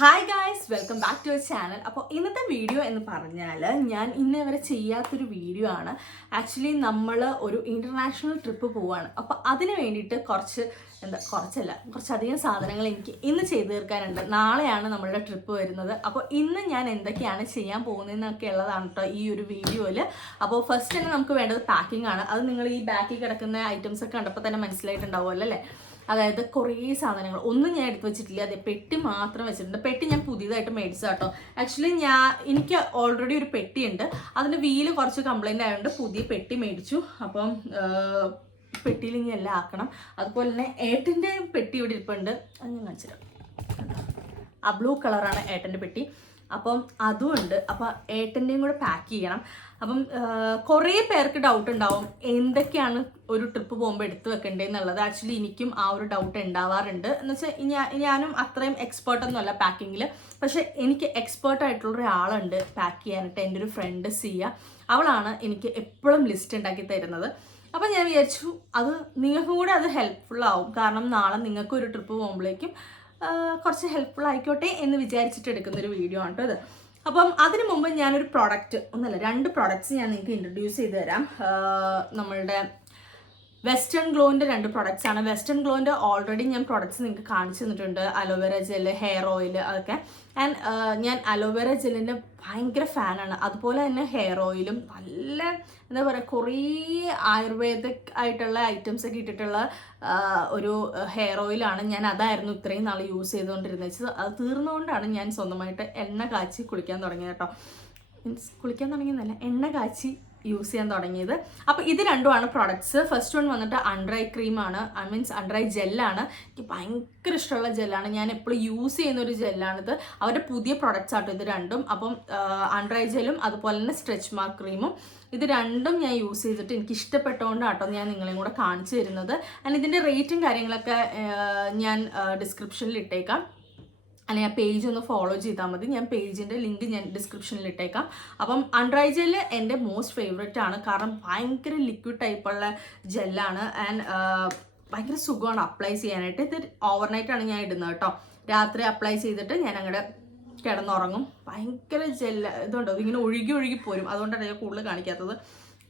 Hi guys, welcome back to our channel. അപ്പോൾ ഇന്നത്തെ video എന്ന് പറഞ്ഞാൽ ഞാൻ ഇന്നേ വരെ ചെയ്യാത്തൊരു വീഡിയോ ആണ്. ആക്ച്വലി നമ്മൾ ഒരു ഇൻ്റർനാഷണൽ ട്രിപ്പ് പോവുകയാണ്. അപ്പോൾ അതിന് വേണ്ടിയിട്ട് കുറച്ചധികം സാധനങ്ങൾ എനിക്ക് ഇന്ന് ചെയ്തു തീർക്കാനുണ്ട്. നാളെയാണ് നമ്മളുടെ ട്രിപ്പ് വരുന്നത്. അപ്പോൾ ഇന്ന് ഞാൻ എന്തൊക്കെയാണ് ചെയ്യാൻ പോകുന്നതെന്നൊക്കെ ഉള്ളതാണ് കേട്ടോ ഈ ഒരു വീഡിയോയിൽ. അപ്പോൾ ഫസ്റ്റ് തന്നെ നമുക്ക് വേണ്ടത് പാക്കിംഗ് ആണ്. അത് നിങ്ങൾ ഈ ബാക്കിൽ കിടക്കുന്ന ഐറ്റംസ് ഒക്കെ കണ്ടപ്പോൾ തന്നെ മനസ്സിലായിട്ടുണ്ടാവുമല്ലോ അല്ലേ. അതായത് കുറേ സാധനങ്ങൾ ഒന്നും ഞാൻ എടുത്ത് വെച്ചിട്ടില്ല, അതെ പെട്ടി മാത്രം വെച്ചിട്ടുണ്ട്. പെട്ടി ഞാൻ പുതിയതായിട്ട് മേടിച്ചത് കേട്ടോ. ആക്ച്വലി എനിക്ക് ഓൾറെഡി ഒരു പെട്ടിയുണ്ട്, അതിൻ്റെ വീല് കുറച്ച് കംപ്ലൈൻ്റ് ആയതുകൊണ്ട് പുതിയ പെട്ടി മേടിച്ചു. അപ്പം പെട്ടിയിൽ ഇനി എല്ലാം ആക്കണം. അതുപോലെ തന്നെ ഏട്ടൻ്റെ പെട്ടി ഇവിടെ ഇരിപ്പുണ്ട്, അത് ഞാൻ കാണിച്ചുതരാം. ആ ബ്ലൂ കളറാണ് ഏട്ടൻ്റെ പെട്ടി. അപ്പം അതും ഉണ്ട്. അപ്പം ഏട്ടൻ്റെയും കൂടെ പാക്ക് ചെയ്യണം. അപ്പം കുറേ പേർക്ക് ഡൗട്ട് ഉണ്ടാവും എന്തൊക്കെയാണ് ഒരു ട്രിപ്പ് പോകുമ്പോൾ എടുത്തു വെക്കേണ്ടതെന്നുള്ളത്. ആക്ച്വലി എനിക്കും ആ ഒരു ഡൗട്ട് ഉണ്ടാവാറുണ്ട്. എന്ന് വെച്ചാൽ ഞാനും അത്രയും എക്സ്പേർട്ടൊന്നും അല്ല പാക്കിങ്ങിൽ. പക്ഷേ എനിക്ക് എക്സ്പേർട്ടായിട്ടുള്ള ഒരാളുണ്ട് പാക്ക് ചെയ്യാനായിട്ട്. എൻ്റെ ഒരു ഫ്രണ്ട് സിയ, അവളാണ് എനിക്ക് എപ്പോഴും ലിസ്റ്റ് ഉണ്ടാക്കി തരുന്നത്. അപ്പം ഞാൻ വിചാരിച്ചു അത് നിങ്ങൾക്കും കൂടെ അത് ഹെൽപ്ഫുൾ ആവും. കാരണം നാളെ നിങ്ങൾക്ക് ഒരു ട്രിപ്പ് പോകുമ്പോഴേക്കും കുറച്ച് ഹെൽപ്ഫുൾ ആയിക്കോട്ടെ എന്ന് വിചാരിച്ചിട്ട് എടുക്കുന്നൊരു വീഡിയോ ആണ് കേട്ടോ ഇത്. അപ്പം അതിനു മുമ്പ് ഞാനൊരു പ്രോഡക്റ്റ്, രണ്ട് പ്രോഡക്റ്റ്സ് ഞാൻ നിങ്ങൾക്ക് ഇൻട്രൊഡ്യൂസ് ചെയ്ത് തരാം. നമ്മളുടെ വെസ്റ്റേൺ ഗ്ലോൻ്റെ 2 പ്രോഡക്റ്റ്സ് ആണ്. വെസ്റ്റേൺ ഗ്ലോൻ്റെ ഓൾറെഡി ഞാൻ പ്രോഡക്റ്റ്സ് നിങ്ങൾക്ക് കാണിച്ചു തന്നിട്ടുണ്ട്. അലോവേര ജെല്ല്, ഹെയർ ഓയിൽ, അതൊക്കെ. ആൻഡ് ഞാൻ അലോവേര ജെല്ലിൻ്റെ ഭയങ്കര ഫാനാണ്. അതുപോലെ തന്നെ ഹെയർ ഓയിലും നല്ല എന്താ പറയുക, കുറേ ആയുർവേദിക് ആയിട്ടുള്ള ഐറ്റംസ് ഒക്കെ ഇട്ടിട്ടുള്ള ഒരു ഹെയർ ഓയിലാണ്. ഞാൻ അതായിരുന്നു ഇത്രയും നാൾ യൂസ് ചെയ്തുകൊണ്ടിരുന്നത്. അത് തീർന്നുകൊണ്ടാണ് ഞാൻ സ്വന്തമായിട്ട് എണ്ണ കാച്ചി കുളിക്കാൻ തുടങ്ങിയത് കേട്ടോ. കുളിക്കാൻ തുടങ്ങിയെന്നല്ല, എണ്ണ കാച്ചി യൂസ് ചെയ്യാൻ തുടങ്ങിയത്. അപ്പോൾ ഇത് രണ്ടുമാണ് പ്രോഡക്ട്സ്. ഫസ്റ്റ് വൺ വന്നിട്ട് അൺഡ്രൈ ക്രീമാണ്, അൺഡ്രൈ ജെല്ലാണ്. എനിക്ക് ഭയങ്കര ഇഷ്ടമുള്ള ജെല്ലാണ്, ഞാൻ എപ്പോഴും യൂസ് ചെയ്യുന്ന ഒരു ജെല്ലാണിത്. അവരുടെ പുതിയ പ്രോഡക്റ്റ്സ് ആട്ടോ ഇത് രണ്ടും. അപ്പം അൺഡ്രൈ ജെല്ലും അതുപോലെ തന്നെ സ്ട്രെച്ച് മാർക്ക് ക്രീമും, ഇത് രണ്ടും ഞാൻ യൂസ് ചെയ്തിട്ട് എനിക്ക് ഇഷ്ടപ്പെട്ടുകൊണ്ടാട്ടോ ഞാൻ നിങ്ങളെയും കൂടെ കാണിച്ചു തരുന്നത്. ആൻഡ് ഇതിൻ്റെ റേറ്റും കാര്യങ്ങളൊക്കെ ഞാൻ ഡിസ്ക്രിപ്ഷനിൽ ഇട്ടേക്കാം, അല്ലെങ്കിൽ ആ പേജ് ഒന്ന് ഫോളോ ചെയ്താൽ മതി. ഞാൻ പേജിൻ്റെ ലിങ്ക് ഞാൻ ഡിസ്ക്രിപ്ഷനിൽ ഇട്ടേക്കാം. അപ്പം അൺഡ്രൈ ജെല്ല് എൻ്റെ മോസ്റ്റ് ഫേവറേറ്റ് ആണ്. കാരണം ഭയങ്കര ലിക്വിഡ് ടൈപ്പുള്ള ജെല്ലാണ്. ആൻഡ് ഭയങ്കര സുഖമാണ് അപ്ലൈ ചെയ്യാനായിട്ട്. ഇത് ഓവർനൈറ്റാണ് ഞാൻ ഇടുന്നത് കേട്ടോ. രാത്രി അപ്ലൈ ചെയ്തിട്ട് ഞാൻ അങ്ങോട്ട് കിടന്നുറങ്ങും. ഭയങ്കര ജെല്ല് ഇതുണ്ടോ, ഇതിങ്ങനെ ഒഴുകി പോരും. അതുകൊണ്ടാണ് ഞാൻ കൂടുതൽ കാണിക്കാത്തത്.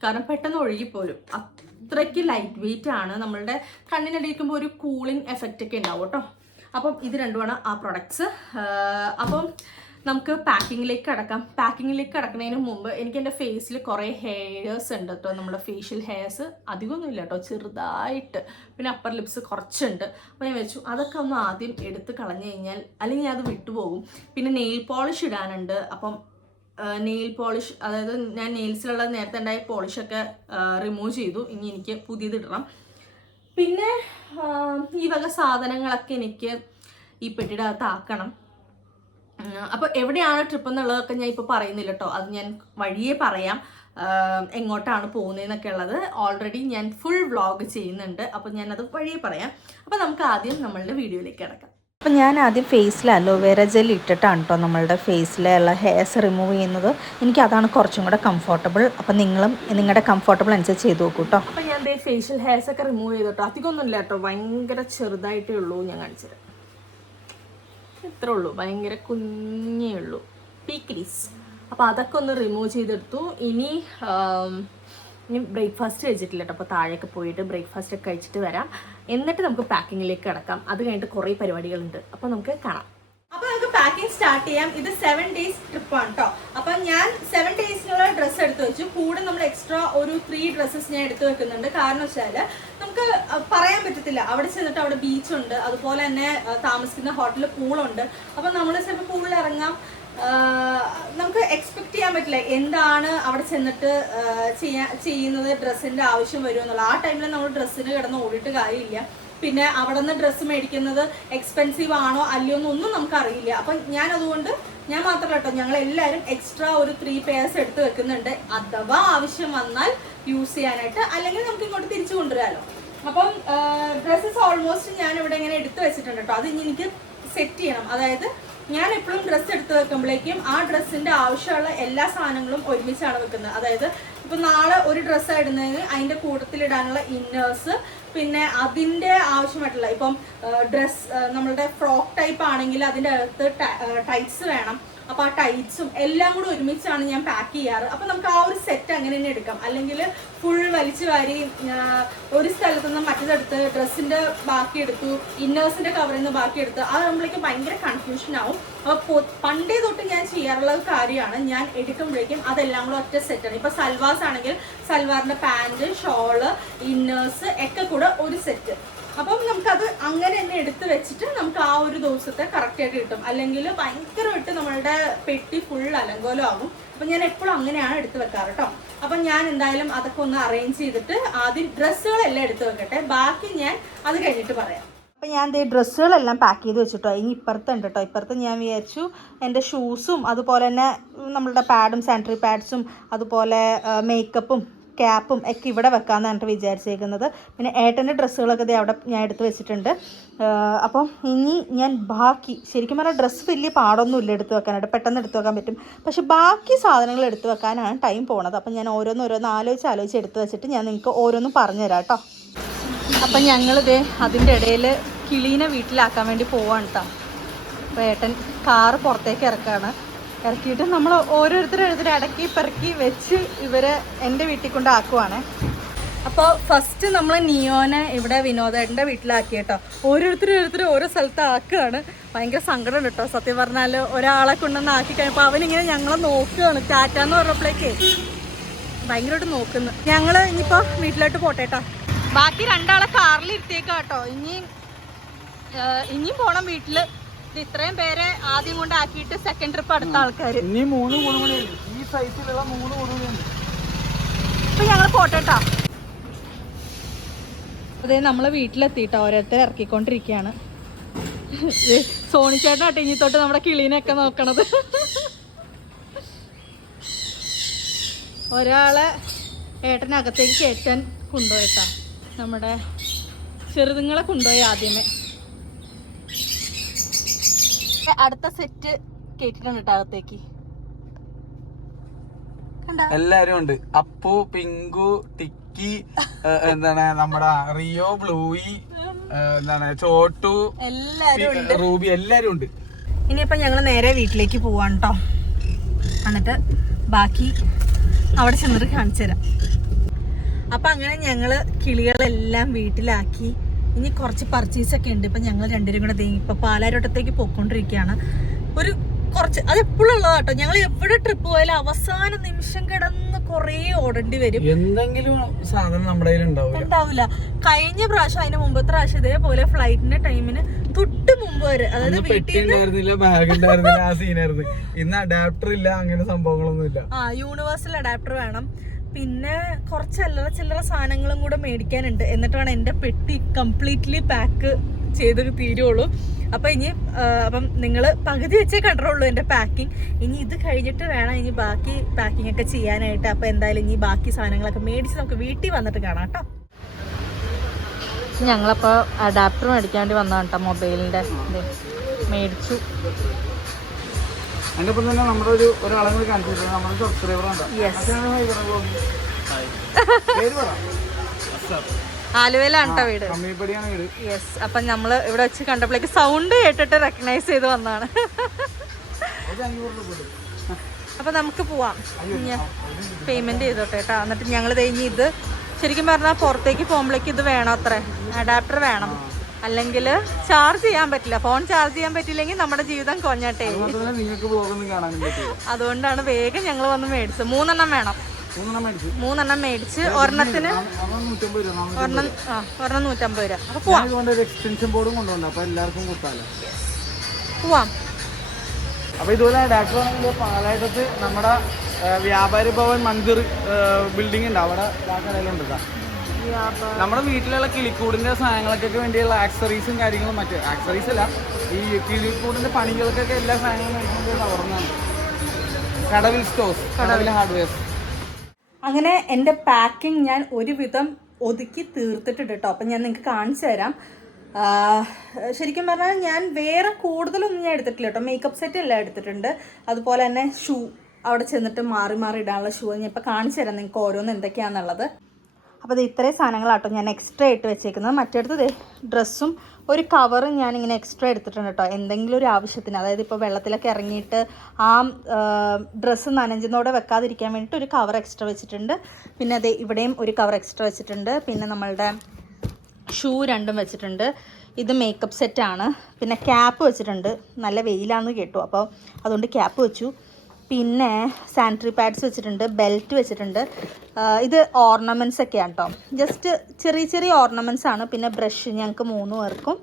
കാരണം പെട്ടെന്ന് ഒഴുകിപ്പോരും. അത്രയ്ക്ക് ലൈറ്റ് വെയിറ്റ് ആണ്. നമ്മളുടെ കണ്ണിനടിക്കുമ്പോൾ ഒരു കൂളിംഗ് എഫക്റ്റ് ഒക്കെ ഉണ്ടാവും കേട്ടോ. അപ്പം ഇത് രണ്ടുമാണ് ആ പ്രൊഡക്ട്സ്. അപ്പം നമുക്ക് പാക്കിങ്ങിലേക്ക് കടക്കുന്നതിന് മുമ്പ് എനിക്ക് എൻ്റെ ഫേസിൽ കുറേ ഹെയർസ് ഉണ്ട് കേട്ടോ. നമ്മുടെ ഫേഷ്യൽ ഹെയർസ് അധികമൊന്നും ഇല്ല കേട്ടോ, ചെറുതായിട്ട്. പിന്നെ അപ്പർ ലിപ്സ് കുറച്ചുണ്ട്. അപ്പോൾ ഞാൻ വെച്ചു അതൊക്കെ ഒന്ന് ആദ്യം എടുത്ത് കളഞ്ഞു കഴിഞ്ഞാൽ അല്ലെങ്കിൽ അത് വിട്ടുപോകും. പിന്നെ നെയിൽ പോളിഷ് ഇടാനുണ്ട്. അപ്പം നെയിൽ പോളിഷ്, അതായത് ഞാൻ നെയിൽസിലുള്ള നേരത്തെ ഉണ്ടായ പോളിഷൊക്കെ റിമൂവ് ചെയ്തു. ഇനി എനിക്ക് പുതിയത് ഇടണം. പിന്നെ ഈ വക സാധനങ്ങളൊക്കെ എനിക്ക് ഈ പെട്ടിയുടെ അകത്ത് ആക്കണം. അപ്പോൾ എവിടെയാണ് ട്രിപ്പ് എന്നുള്ളതൊക്കെ ഞാൻ ഇപ്പോൾ പറയുന്നില്ല കേട്ടോ, അത് ഞാൻ വഴിയേ പറയാം എങ്ങോട്ടാണ് പോകുന്നതെന്നൊക്കെ ഉള്ളത്. ഓൾറെഡി ഞാൻ ഫുൾ വ്ളോഗ് ചെയ്യുന്നുണ്ട്, അപ്പോൾ ഞാനത് വഴിയേ പറയാം. അപ്പോൾ നമുക്ക് ആദ്യം നമ്മളുടെ വീഡിയോയിലേക്ക് കിടക്കാം. അപ്പം ഞാൻ ആദ്യം ഫേസിൽ അലോവേര ജെൽ ഇട്ടിട്ടാണ് കേട്ടോ നമ്മളുടെ ഫേസിലുള്ള ഹെയർസ് റിമൂവ് ചെയ്യുന്നത്. എനിക്ക് അതാണ് കുറച്ചും കൂടെ കംഫർട്ടബിൾ. അപ്പം നിങ്ങളും നിങ്ങളുടെ കംഫർട്ടബിൾ അനുസരിച്ച് ചെയ്ത് നോക്കൂ കേട്ടോ. അപ്പം ഞാൻ ഫേഷ്യൽ ഹെയർസ് ഒക്കെ റിമൂവ് ചെയ്തു കേട്ടോ. അധികമൊന്നുമില്ല കേട്ടോ, ഭയങ്കര ചെറുതായിട്ടേ ഉള്ളൂ. ഞാൻ കാണിച്ചത് ഇത്രേ ഉള്ളൂ, ഭയങ്കര കുഞ്ഞേ ഉള്ളൂ, പീക്രീസ്. അപ്പോൾ അതൊക്കെ ഒന്ന് റിമൂവ് ചെയ്തെടുത്തു. ഇനി ബ്രേക്ക്ഫാസ്റ്റ് കഴിച്ചിട്ടില്ല കേട്ടോ. അപ്പോൾ താഴേക്ക് പോയിട്ട് ബ്രേക്ക്ഫാസ്റ്റ് ഒക്കെ കഴിച്ചിട്ട് വരാം. എന്നിട്ട് നമുക്ക് പാക്കിങ്ങിലേക്ക് കിടക്കാം. അത് കഴിഞ്ഞിട്ട് കുറേ പരിപാടികളുണ്ട്. അപ്പോൾ നമുക്ക് കാണാം. അപ്പോൾ നമുക്ക് പാക്കിംഗ് സ്റ്റാർട്ട് ചെയ്യാം. ഇത് 7 days ട്രിപ്പാണ് കേട്ടോ. അപ്പം ഞാൻ 7 daysനുള്ള ഡ്രസ്സ് എടുത്ത് വെച്ചു. കൂടെ നമ്മൾ എക്സ്ട്രാ ഒരു 3 ഡ്രസ്സസ് ഞാൻ എടുത്ത് വെക്കുന്നുണ്ട്. കാരണം വെച്ചാൽ നമുക്ക് പറയാൻ പറ്റത്തില്ല, അവിടെ ചെന്നിട്ട് അവിടെ ബീച്ചുണ്ട്, അതുപോലെ തന്നെ താമസിക്കുന്ന ഹോട്ടലിൽ പൂളുണ്ട്. അപ്പം നമ്മൾ ചിലപ്പോൾ പൂളിൽ ഇറങ്ങാം. നമുക്ക് എക്സ്പെക്ട് ചെയ്യാൻ പറ്റില്ല എന്താണ് അവിടെ ചെന്നിട്ട് ചെയ്യുന്നത്, ഡ്രസ്സിൻ്റെ ആവശ്യം വരുമെന്നുള്ള. ആ ടൈമിൽ നമ്മൾ ഡ്രസ്സിന് കിടന്ന് ഓടിയിട്ട് കാര്യമില്ല. പിന്നെ അവിടെ നിന്ന് ഡ്രസ്സ് മേടിക്കുന്നത് എക്സ്പെൻസീവ് ആണോ അല്ലയോ എന്നൊന്നും നമുക്കറിയില്ല. അപ്പം അതുകൊണ്ട് ഞാൻ മാത്രമല്ല കേട്ടോ, ഞങ്ങളെല്ലാവരും എക്സ്ട്രാ ഒരു 3 pairs എടുത്ത് വെക്കുന്നുണ്ട്, അഥവാ ആവശ്യം വന്നാൽ യൂസ് ചെയ്യാനായിട്ട്. അല്ലെങ്കിൽ നമുക്ക് ഇങ്ങോട്ട് തിരിച്ചു കൊണ്ടുവരാമല്ലോ. അപ്പം ഡ്രസ്സസ് ഓൾമോസ്റ്റ് ഞാൻ ഇവിടെ ഇങ്ങനെ എടുത്ത് വെച്ചിട്ടുണ്ട് കേട്ടോ. അത് ഇനി എനിക്ക് സെറ്റ് ചെയ്യണം. അതായത് ഞാൻ എപ്പോഴും ഡ്രസ്സ് എടുത്ത് വെക്കുമ്പോഴേക്കും ആ ഡ്രസ്സിൻ്റെ ആവശ്യമുള്ള എല്ലാ സാധനങ്ങളും ഒരുമിച്ചാണ് വെക്കുന്നത്. അതായത് ഇപ്പം നാളെ ഒരു ഡ്രസ്സ് ഇടുന്നതിന് അതിൻ്റെ കൂട്ടത്തിലിടാനുള്ള ഇന്നേഴ്സ്, പിന്നെ അതിൻ്റെ ആവശ്യമായിട്ടുള്ള ഇപ്പം ഡ്രസ് നമ്മളുടെ ഫ്രോക്ക് ടൈപ്പ് ആണെങ്കിൽ അതിൻ്റെ അകത്ത് ടൈറ്റ്സ് വേണം. അപ്പോൾ ആ ടൈറ്റ്സും എല്ലാം കൂടെ ഒരുമിച്ചാണ് ഞാൻ പാക്ക് ചെയ്യാറ്. അപ്പോൾ നമുക്ക് ആ ഒരു സെറ്റ് അങ്ങനെ തന്നെ എടുക്കാം. അല്ലെങ്കിൽ ഫുൾ വലിച്ചു വാരി ഒരു സ്ഥലത്തു നിന്ന് മറ്റേതെടുത്ത് ഡ്രസ്സിൻ്റെ ബാക്കി എടുത്തു, ഇന്നേഴ്സിൻ്റെ കവറിൽ നിന്ന് ബാക്കി എടുത്ത്, അത് നമ്മളേക്ക് ഭയങ്കര കൺഫ്യൂഷൻ ആവും. അപ്പോൾ പണ്ടേ തൊട്ട് ഞാൻ ചെയ്യാറുള്ള കാര്യമാണ്, ഞാൻ എടുക്കുമ്പോഴേക്കും അതെല്ലാം കൂടെ ഒറ്റ സെറ്റാണ്. ഇപ്പോൾ സൽവാസ് ആണെങ്കിൽ സൽവാറിൻ്റെ പാൻറ്, ഷോള്, ഇന്നേഴ്സ് ഒക്കെ കൂടെ ഒരു സെറ്റ്. അപ്പം നമുക്കത് അങ്ങനെ തന്നെ എടുത്ത് വെച്ചിട്ട് നമുക്ക് ആ ഒരു ദിവസത്തെ കറക്റ്റായിട്ട് കിട്ടും. അല്ലെങ്കിൽ ഭയങ്കരമായിട്ട് നമ്മളുടെ പെട്ടി ഫുൾ അലങ്കോലമാകും. അപ്പം ഞാൻ എപ്പോഴും അങ്ങനെയാണ് എടുത്ത് വെക്കാറ് കേട്ടോ. അപ്പം ഞാൻ എന്തായാലും അതൊക്കെ ഒന്ന് അറേഞ്ച് ചെയ്തിട്ട് ആദ്യം ഡ്രസ്സുകളെല്ലാം എടുത്ത് വെക്കട്ടെ, ബാക്കി ഞാൻ അത് കഴിഞ്ഞിട്ട് പറയാം. അപ്പം ഞാൻ ദേ ഡ്രസ്സുകളെല്ലാം പാക്ക് ചെയ്ത് വെച്ചിട്ടോ. ഇനി ഇപ്പുറത്തുണ്ട് കേട്ടോ. ഇപ്പുറത്ത് ഞാൻ വിചാരിച്ചു എൻ്റെ ഷൂസും അതുപോലെ തന്നെ നമ്മളുടെ പാഡും സാനിറ്ററി പാഡ്സും അതുപോലെ മേക്കപ്പും ക്യാപ്പും ഒക്കെ ഇവിടെ വെക്കാമെന്ന് പറഞ്ഞിട്ട് വിചാരിച്ചേക്കുന്നത്. പിന്നെ ഏട്ടൻ്റെ ഡ്രസ്സുകളൊക്കെ ദേ അവിടെ ഞാൻ എടുത്ത് വെച്ചിട്ടുണ്ട്. അപ്പം ഇനി ഞാൻ ബാക്കി ശരിക്കും പറഞ്ഞാൽ ഡ്രസ്സ് വലിയ പാടൊന്നുമില്ല എടുത്ത് വെക്കാനായിട്ട്, പെട്ടെന്ന് എടുത്ത് വെക്കാൻ പറ്റും. പക്ഷെ ബാക്കി സാധനങ്ങൾ എടുത്ത് വെക്കാനാണ് ടൈം പോണത്. അപ്പം ഞാൻ ഓരോന്ന് ആലോചിച്ച് എടുത്ത് വെച്ചിട്ട് ഞാൻ നിങ്ങൾക്ക് ഓരോന്നും പറഞ്ഞു തരാം കേട്ടോ. അപ്പം ഞങ്ങളിതേ അതിൻ്റെ ഇടയിൽ കിളീനെ വീട്ടിലാക്കാൻ വേണ്ടി പോവാണ് കേട്ടോ. അപ്പോൾ ഏട്ടൻ കാറ് പുറത്തേക്ക് ഇറക്കിയിട്ട് നമ്മൾ ഓരോരുത്തരും ഇടക്കി പെറുക്കി വെച്ച് ഇവരെ എൻ്റെ വീട്ടിൽ കൊണ്ടാക്കുവാണ്. അപ്പോൾ ഫസ്റ്റ് നമ്മൾ നിയോനെ ഇവിടെ വിനോദേട്ടൻ്റെ വീട്ടിലാക്കി കേട്ടോ. ഓരോരുത്തരും ഓരോ സ്ഥലത്ത് ആക്കുകയാണ്. ഭയങ്കര സങ്കടം കേട്ടോ സത്യം പറഞ്ഞാൽ. ഒരാളെ കൊണ്ടുവന്ന് ആക്കി കഴിഞ്ഞപ്പോൾ അവനിങ്ങനെ ഞങ്ങളെ നോക്കുകയാണ്. ടാറ്റാന്ന് പറഞ്ഞപ്പോഴേക്കേ ഭയങ്കരമായിട്ട് നോക്കുന്നു. ഞങ്ങൾ ഇനിയിപ്പോൾ വീട്ടിലോട്ട് പോട്ടെ കേട്ടോ. ബാക്കി രണ്ടാളെ കാറിൽ ഇരുത്തിയേക്കാം കേട്ടോ. ഇനിയും പോണം വീട്ടിൽ. ഇത്രയും പേരെ ആദ്യം കൊണ്ടാക്കിയിട്ട് സെക്കൻഡ് ട്രിപ്പ് അടുത്ത ആൾക്കാർ. ഇപ്പൊ ഞങ്ങൾ പോട്ടെട്ടാ. അതെ നമ്മള് വീട്ടിലെത്തിട്ടോ. ഓരോരുത്തർ ഇറക്കിക്കൊണ്ടിരിക്കുകയാണ്. സോണിച്ചേട്ടനാട്ടെ ഇനി തൊട്ട് നമ്മുടെ കിളീനെയൊക്കെ നോക്കണത്. ഒരാളെ ഏട്ടനകത്തേക്ക് കയറ്റാൻ കൊണ്ടുപോയിട്ടാ. നമ്മുടെ ചെറുതുങ്ങളെ കൊണ്ടുപോയി ആദ്യമേ. അടുത്ത സെറ്റ് കേട്ടിട്ടുണ്ട് കേട്ടോ അകത്തേക്ക്. എല്ലാരും ഉണ്ട്. അപ്പു, പിങ്കു, ടിക്കി, എന്താണ് നമ്മുടെ റിയോ, ബ്ലൂയി, എന്താണ് ചോട്ടു, റൂബി, എല്ലാരും ഉണ്ട്. ഇനിയിപ്പോ ഞങ്ങള് നേരെ വീട്ടിലേക്ക് പോവാണ് കേട്ടോ. എന്നിട്ട് ബാക്കി അവിടെ ചെന്നിട്ട് കാണിച്ചു തരാം. അപ്പൊ അങ്ങനെ ഞങ്ങള് കിളികളെല്ലാം വീട്ടിലാക്കി. ഇനി കുറച്ച് പർച്ചേസൊക്കെ ഉണ്ട്. ഇപ്പം ഞങ്ങൾ രണ്ടുപേരും കൂടെ ഇപ്പം പാലാരോട്ടത്തേക്ക് പോയിക്കൊണ്ടിരിക്കുകയാണ്. ഒരു കുറച്ച് അത് എപ്പോഴും ഉള്ളതാ കേട്ടോ. ഞങ്ങൾ എവിടെ ട്രിപ്പ് പോയാലും അവസാന നിമിഷം കിടന്ന് കുറേ ഓടേണ്ടി വരും. എന്തെങ്കിലും സാധനം നമ്മുടെ ഉണ്ടാവില്ല. കഴിഞ്ഞ പ്രാവശ്യം അതിന് മുമ്പത്തെ പ്രാവശ്യം ഇതേപോലെ ഫ്ലൈറ്റിന്റെ ടൈമിന് തൊട്ട് മുമ്പ് വരെ, അതായത് ഇന്ന് അഡാപ്റ്റർ ഇല്ല, അങ്ങനെ സംഭവങ്ങളൊന്നും ഇല്ല. യൂണിവേഴ്സൽ അഡാപ്റ്റർ വേണം. പിന്നെ കുറച്ച് ചില്ലറ സാധനങ്ങളും കൂടെ മേടിക്കാനുണ്ട്. എന്നിട്ട് വേണം എൻ്റെ പെട്ടി കംപ്ലീറ്റ്ലി പാക്ക് ചെയ്ത് തീരുള്ളൂ. അപ്പം നിങ്ങൾ പകുതി വെച്ചേ കണ്ടുള്ളൂ എൻ്റെ പാക്കിങ്. ഇനി ഇത് കഴിഞ്ഞിട്ട് വേണം ഇനി ബാക്കി പാക്കിംഗ് ഒക്കെ ചെയ്യാനായിട്ട്. അപ്പോൾ എന്തായാലും ഇനി ബാക്കി സാധനങ്ങളൊക്കെ മേടിച്ച് നമുക്ക് വീട്ടിൽ വന്നിട്ട് കാണാം കേട്ടോ. ഞങ്ങളപ്പോൾ അഡാപ്റ്റർ മേടിക്കാൻ വേണ്ടി വന്നതാണ് കേട്ടോ. മൊബൈലിൻ്റെ മേടിച്ചു. അതിന്റെ ഒപ്പം തന്നെ നമ്മുടെ ഒരാളെ കൂടി കാണിച്ചു. നമ്മുടെ സബ്സ്ക്രൈബറാണ്. ആലുവയിലാണ് കേട്ടോ വീട്. യെസ്. അപ്പം നമ്മൾ ഇവിടെ വെച്ച് കണ്ടപ്പോഴേക്ക് സൗണ്ട് കേട്ടിട്ട് റെക്കഗ്നൈസ് ചെയ്ത് വന്നതാണ്. അപ്പം നമുക്ക് പോവാം. പേയ്മെന്റ് ചെയ്തോട്ടെ കേട്ടോ. എന്നിട്ട് ഞങ്ങൾ കഴിഞ്ഞ് ഇത് ശരിക്കും പറഞ്ഞാൽ പുറത്തേക്ക് പോകുമ്പോഴേക്ക് ഇത് വേണം, അത്രേ അഡാപ്റ്റർ വേണം. അല്ലെങ്കിൽ ചാർജ് ചെയ്യാൻ പറ്റില്ല. ഫോൺ ചാർജ് ചെയ്യാൻ പറ്റില്ലെങ്കിൽ നമ്മുടെ ജീവിതം കൊഞ്ഞട്ടെ. അതുകൊണ്ടാണ് വേഗം ഞങ്ങൾ വന്ന് മേടിച്ചത്. 3 എണ്ണം വേണം. 3 എണ്ണം മേടിച്ച് ഒരെണ്ണത്തിന് ഒരെണ്ണം 150 രൂപ. അപ്പൊ പോവാം. അപ്പൊ ഇതുപോലെ ഡാക്ടർ പാലായിട്ടത്ത് നമ്മുടെ വ്യാപാരി ഭവൻ മഞ്ചൂർ ബിൽഡിംഗ് ഉണ്ട്. അവിടെ ആ കടയിലുണ്ട്. നമ്മുടെ വീട്ടിലുള്ള കിളിക്കൂടിന്റെ സാധനങ്ങൾക്കൊക്കെ വേണ്ടിയുള്ള ആക്സറീസും കാര്യങ്ങളും, മറ്റേ ആക്സറീസ് അല്ല, ഈ കിളിക്കൂടിന്റെ പണികൾക്കൊക്കെ എല്ലാ സാധനങ്ങളും മേടിക്കുന്നത് അവിടുന്നാണ്. കടവിൽ സ്റ്റോഴ്സ്, കടവിൽ ഹാർഡ്വെയർ. അങ്ങനെ എൻ്റെ പാക്കിംഗ് ഞാൻ ഒരുവിധം ഒതുക്കി തീർത്തിട്ടുണ്ട് കേട്ടോ. അപ്പം ഞാൻ നിങ്ങൾക്ക് കാണിച്ചു തരാം. ശരിക്കും പറഞ്ഞാൽ ഞാൻ വേറെ കൂടുതലൊന്നും ഞാൻ എടുത്തിട്ടില്ല കേട്ടോ. മേക്കപ്പ് സെറ്റ് എല്ലാം എടുത്തിട്ടുണ്ട്. അതുപോലെ തന്നെ അവിടെ ചെന്നിട്ട് മാറി മാറി ഇടാനുള്ള ഷൂ ഞാൻ ഇപ്പോൾ കാണിച്ചു തരാം നിങ്ങൾക്ക് ഓരോന്ന് എന്തൊക്കെയാണെന്നുള്ളത്. അപ്പോൾ ഇത് ഇത്രയും സാധനങ്ങളാട്ടോ ഞാൻ എക്സ്ട്രാ ഇട്ട് വെച്ചേക്കുന്നത്. മറ്റേടത്ത് ഡ്രസ്സും ഒരു കവറും ഞാനിങ്ങനെ എക്സ്ട്രാ എടുത്തിട്ടുണ്ട് കേട്ടോ, എന്തെങ്കിലും ഒരു ആവശ്യത്തിന്. അതായത് ഇപ്പോൾ വെള്ളത്തിലൊക്കെ ഇറങ്ങിയിട്ട് ആ ഡ്രസ്സ് നനഞ്ചിനോടെ വെക്കാതിരിക്കാൻ വേണ്ടിയിട്ട് ഒരു കവർ എക്സ്ട്രാ വെച്ചിട്ടുണ്ട്. പിന്നെ അത് ഇവിടെയും ഒരു കവർ എക്സ്ട്രാ വെച്ചിട്ടുണ്ട്. പിന്നെ നമ്മളുടെ ഷൂ 2 വെച്ചിട്ടുണ്ട്. ഇത് മേക്കപ്പ് സെറ്റാണ്. പിന്നെ ക്യാപ്പ് വെച്ചിട്ടുണ്ട്, നല്ല വെയിലാണെന്ന് കേട്ടു, അപ്പോൾ അതുകൊണ്ട് ക്യാപ്പ് വെച്ചു. പിന്നെ സാനിറ്ററി പാഡ്സ് വെച്ചിട്ടുണ്ട്, ബെൽറ്റ് വെച്ചിട്ടുണ്ട്. ഇത് ഓർണമെൻറ്റ്സ് ഒക്കെയാണ് കേട്ടോ, ജസ്റ്റ് ചെറിയ ചെറിയ ഓർണമെൻറ്റ്സ് ആണ്. പിന്നെ ബ്രഷ് ഞങ്ങൾക്ക് 3 പേർക്കും.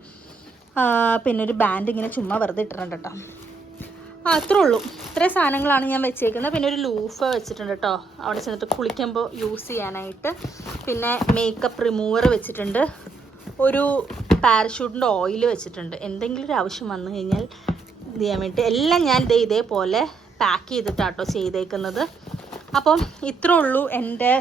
പിന്നെ ഒരു ബാൻഡ് ഇങ്ങനെ ചുമ്മാ വെറുതെ ഇട്ടിട്ടുണ്ട് കേട്ടോ. അത്രേ ഉള്ളൂ, ഇത്രയും സാധനങ്ങളാണ് ഞാൻ വെച്ചേക്കുന്നത്. പിന്നെ ഒരു ലൂഫ് വെച്ചിട്ടുണ്ട് കേട്ടോ, അവിടെ ചെന്നിട്ട് കുളിക്കുമ്പോൾ യൂസ് ചെയ്യാനായിട്ട്. പിന്നെ മേക്കപ്പ് റിമൂവർ വെച്ചിട്ടുണ്ട്. ഒരു പാരഷൂട്ടിൻ്റെ ഓയിൽ വെച്ചിട്ടുണ്ട്, എന്തെങ്കിലും ഒരു ആവശ്യം വന്നു കഴിഞ്ഞാൽ ഇത് ചെയ്യാൻ വേണ്ടി. എല്ലാം ഞാൻ ഇതേപോലെ പാക്ക് ചെയ്തിട്ടാട്ടോ ചെയ്തേക്കുന്നത്. അപ്പം ഇത്രേ ഉള്ളൂ എൻ്റെ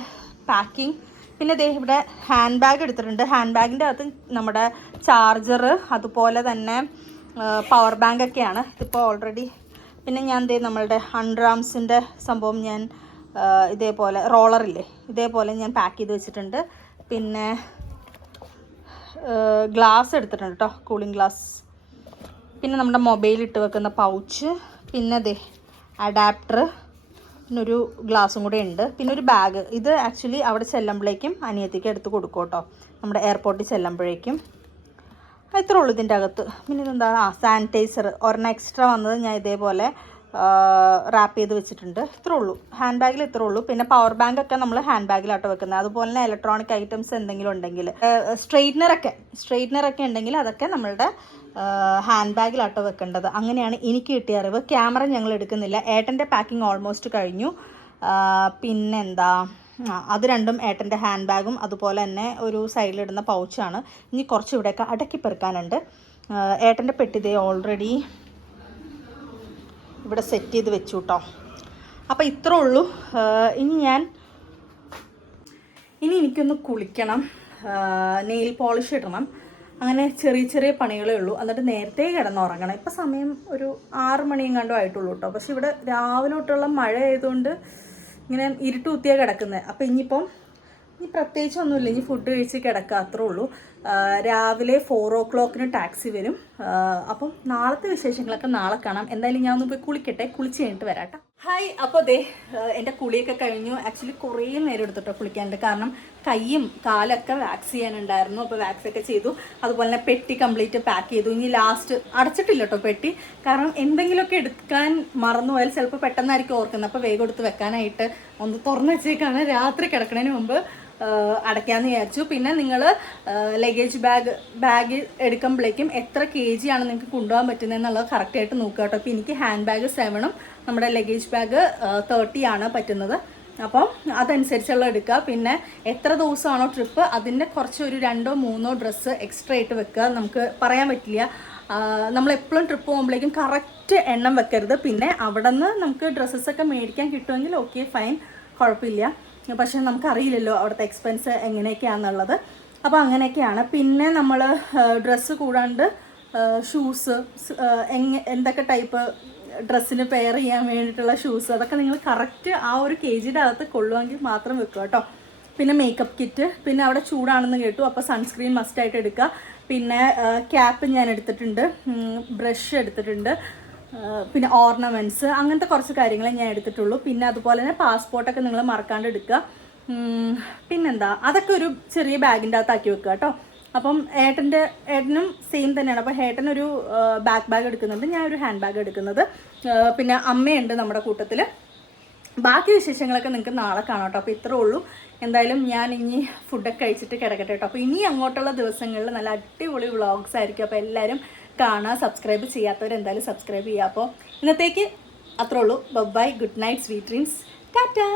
പാക്കിങ്. പിന്നെ ഇവിടെ ഹാൻഡ് ബാഗ് എടുത്തിട്ടുണ്ട്. ഹാൻഡ് ബാഗിൻ്റെ അകത്ത് നമ്മുടെ ചാർജർ അതുപോലെ തന്നെ പവർ ബാങ്ക് ഒക്കെയാണ്. ഇതിപ്പോൾ ഓൾറെഡി പിന്നെ ഞാൻ നമ്മളുടെ അണ്ടർആംസിൻ്റെ സംഭവം ഞാൻ ഇതേപോലെ റോളറില്ലേ ഇതേപോലെ ഞാൻ പാക്ക് ചെയ്ത് വെച്ചിട്ടുണ്ട്. പിന്നെ ഗ്ലാസ് എടുത്തിട്ടുണ്ട് കേട്ടോ, കൂളിംഗ് ഗ്ലാസ്. പിന്നെ നമ്മുടെ മൊബൈൽ ഇട്ട് വെക്കുന്ന പൗച്ച്, പിന്നെ അഡാപ്റ്റർ, പിന്നെ ഒരു ഗ്ലാസും കൂടെ ഉണ്ട്. പിന്നെ ഒരു ബാഗ്. ഇത് ആക്ച്വലി അവിടെ ചെല്ലുമ്പോഴേക്കും അനിയത്തിക്ക് എടുത്ത് കൊടുക്കും കേട്ടോ, നമ്മുടെ എയർപോർട്ടിൽ ചെല്ലുമ്പോഴേക്കും. ഇത്രേ ഉള്ളൂ ഇതിൻ്റെ അകത്ത്. പിന്നെ ഇതെന്താ, സാനിറ്റൈസർ ഒരെണ്ണം എക്സ്ട്രാ വന്നത് ഞാൻ ഇതേപോലെ റാപ്പ് ചെയ്ത് വെച്ചിട്ടുണ്ട്. ഇത്രേ ഉള്ളൂ, ഹാൻഡ് ബാഗിൽ ഇത്രേ ഉള്ളൂ. പിന്നെ പവർ ബാങ്ക് ഒക്കെ നമ്മൾ ഹാൻഡ് ബാഗിലാട്ടോ വെക്കുന്നത്. അതുപോലെ തന്നെ ഇലക്ട്രോണിക് ഐറ്റംസ് എന്തെങ്കിലും ഉണ്ടെങ്കിൽ, സ്ട്രെയിറ്റ്നറൊക്കെ ഉണ്ടെങ്കിൽ അതൊക്കെ നമ്മളുടെ ഹാൻഡ് ബാഗിലാട്ടോ വെക്കേണ്ടത്. അങ്ങനെയാണ് എനിക്ക് കിട്ടിയ അറിവ്. ക്യാമറ ഞങ്ങൾ എടുക്കുന്നില്ല. ഏട്ടൻ്റെ പാക്കിംഗ് ഓൾമോസ്റ്റ് കഴിഞ്ഞു. പിന്നെന്താ, അത് രണ്ടും ഏട്ടൻ്റെ ഹാൻഡ് ബാഗും അതുപോലെ തന്നെ ഒരു സൈഡിലിടുന്ന പൗച്ചാണ്. ഇനി കുറച്ച് ഇവിടെയൊക്കെ അടക്കി പെറുക്കാനുണ്ട്. ഏട്ടൻ്റെ പെട്ടി ഓൾറെഡി ഇവിടെ സെറ്റ് ചെയ്ത് വെച്ചു കേട്ടോ. അപ്പോൾ ഇത്രേ ഉള്ളൂ. ഇനി എനിക്കൊന്ന് കുളിക്കണം, നെയിൽ പോളിഷ് ഇടണം, അങ്ങനെ ചെറിയ ചെറിയ പണികളേ ഉള്ളൂ. എന്നിട്ട് നേരത്തെ കിടന്നുറങ്ങണം. ഇപ്പോൾ സമയം ഒരു 6 മണിയും കണ്ടോ ആയിട്ടുള്ളൂ കേട്ടോ. പക്ഷെ ഇവിടെ രാവിലെ തൊട്ടുള്ള മഴ ആയതുകൊണ്ട് ഇങ്ങനെ ഇരുട്ട് കുത്തിയാണ് കിടക്കുന്നത്. അപ്പോൾ ഇനി പ്രത്യേകിച്ചൊന്നുമില്ല, ഇനി ഫുഡ് കഴിച്ച് കിടക്കുക, അത്രേ ഉള്ളൂ. രാവിലെ 4 o'clock ടാക്സി വരും. അപ്പം നാളത്തെ വിശേഷങ്ങളൊക്കെ നാളെ കാണാം. എന്തായാലും ഞാൻ ഒന്ന് പോയി കുളിക്കട്ടെ, കുളിച്ച് കഴിഞ്ഞിട്ട് വരാട്ടോ. ഹായ്. അപ്പോൾ എൻ്റെ കുളിയൊക്കെ കഴിഞ്ഞു. ആക്ച്വലി കുറേ നേരം എടുത്തിട്ടോ കുളിക്കാനുണ്ട്, കാരണം കൈയും കാലൊക്കെ വാക്സ് ചെയ്യാനുണ്ടായിരുന്നു. അപ്പോൾ വാക്സ് ഒക്കെ ചെയ്തു. അതുപോലെ തന്നെ പെട്ടി കംപ്ലീറ്റ് പാക്ക് ചെയ്തു. ഇനി ലാസ്റ്റ് അടച്ചിട്ടില്ല കേട്ടോ പെട്ടി, കാരണം എന്തെങ്കിലുമൊക്കെ എടുക്കാൻ മറന്നുപോയാൽ ചിലപ്പോൾ പെട്ടെന്നായിരിക്കും ഓർക്കുന്നത്. അപ്പോൾ വേഗം എടുത്ത് വെക്കാനായിട്ട് ഒന്ന് തുറന്ന് വെച്ചേക്കാണ്. രാത്രി കിടക്കുന്നതിന് മുമ്പ് അടയ്ക്കാമെന്ന് വിചാരിച്ചു. പിന്നെ നിങ്ങൾ ലഗേജ് ബാഗ് എടുക്കുമ്പോഴേക്കും എത്ര kg ആണ് നിങ്ങൾക്ക് കൊണ്ടുപോകാൻ പറ്റുന്നത് എന്നുള്ളത് കറക്റ്റായിട്ട് നോക്കുക കേട്ടോ. അപ്പോൾ എനിക്ക് ഹാൻഡ് ബാഗ് 7 നമ്മുടെ ലഗേജ് ബാഗ് 30 ആണ് പറ്റുന്നത്. അപ്പം അതനുസരിച്ചുള്ള എടുക്കുക. പിന്നെ എത്ര ദിവസമാണോ ട്രിപ്പ് അതിൻ്റെ കുറച്ച് ഒരു 2 or 3 ഡ്രസ്സ് എക്സ്ട്രാ ആയിട്ട് വെക്കുക. നമുക്ക് പറയാൻ പറ്റില്ല, നമ്മളെപ്പോഴും ട്രിപ്പ് പോകുമ്പോഴേക്കും കറക്റ്റ് എണ്ണം വെക്കരുത്. പിന്നെ അവിടെ നിന്ന് നമുക്ക് ഡ്രസ്സസൊക്കെ മേടിക്കാൻ കിട്ടുമെങ്കിൽ ഓക്കെ ഫൈൻ, കുഴപ്പമില്ല. പക്ഷേ നമുക്കറിയില്ലല്ലോ അവിടുത്തെ എക്സ്പെൻസ് എങ്ങനെയൊക്കെയാണെന്നുള്ളത്. അപ്പോൾ അങ്ങനെയൊക്കെയാണ്. പിന്നെ നമ്മൾ ഡ്രസ്സ് കൂടാണ്ട് ഷൂസ്, എന്തൊക്കെ ടൈപ്പ് ഡ്രസ്സിന് പെയർ ചെയ്യാൻ വേണ്ടിയിട്ടുള്ള ഷൂസ്, അതൊക്കെ നിങ്ങൾ കറക്റ്റ് ആ ഒരു kgയുടെ അകത്ത് കൊള്ളുമെങ്കിൽ മാത്രം വെക്കുക കേട്ടോ. പിന്നെ മേക്കപ്പ് കിറ്റ്, പിന്നെ അവിടെ ചൂടാണെന്ന് കേട്ടു, അപ്പോൾ സൺസ്ക്രീൻ മസ്റ്റായിട്ട് എടുക്കുക. പിന്നെ ക്യാപ്പ് ഞാൻ എടുത്തിട്ടുണ്ട്, ബ്രഷ് എടുത്തിട്ടുണ്ട്, പിന്നെ ഓർണമെൻറ്റ്സ്, അങ്ങനത്തെ കുറച്ച് കാര്യങ്ങളെ ഞാൻ എടുത്തിട്ടുള്ളൂ. പിന്നെ അതുപോലെ തന്നെ പാസ്പോർട്ടൊക്കെ നിങ്ങൾ മറക്കാണ്ട് എടുക്കുക. പിന്നെന്താ, അതൊക്കെ ഒരു ചെറിയ ബാഗിൻ്റെ അകത്താക്കി വെക്കുക കേട്ടോ. അപ്പം ഏട്ടനും സെയിം തന്നെയാണ്. അപ്പോൾ ഏട്ടനൊരു ബാഗ് എടുക്കുന്നുണ്ട്, ഞാൻ ഒരു ഹാൻഡ് ബാഗ് എടുക്കുന്നത്. പിന്നെ അമ്മയുണ്ട് നമ്മുടെ കൂട്ടത്തിൽ. ബാക്കി വിശേഷങ്ങളൊക്കെ നിങ്ങൾക്ക് നാളെ കാണാം കേട്ടോ. അപ്പോൾ ഇത്രേ ഉള്ളൂ. എന്തായാലും ഞാൻ ഇനി ഫുഡൊക്കെ കഴിച്ചിട്ട് കിടക്കട്ടെ കേട്ടോ. അപ്പോൾ ഇനി അങ്ങോട്ടുള്ള ദിവസങ്ങളിൽ നല്ല അടിപൊളി വ്ളോഗ്സ് ആയിരിക്കും. അപ്പോൾ എല്ലാവരും കാണുക. സബ്സ്ക്രൈബ് ചെയ്യാത്തവരെന്തായാലും സബ്സ്ക്രൈബ് ചെയ്യുക. അപ്പോൾ ഇന്നത്തേക്ക് അത്രേ ഉള്ളൂ. Bye, good night, sweet dreams, Tata.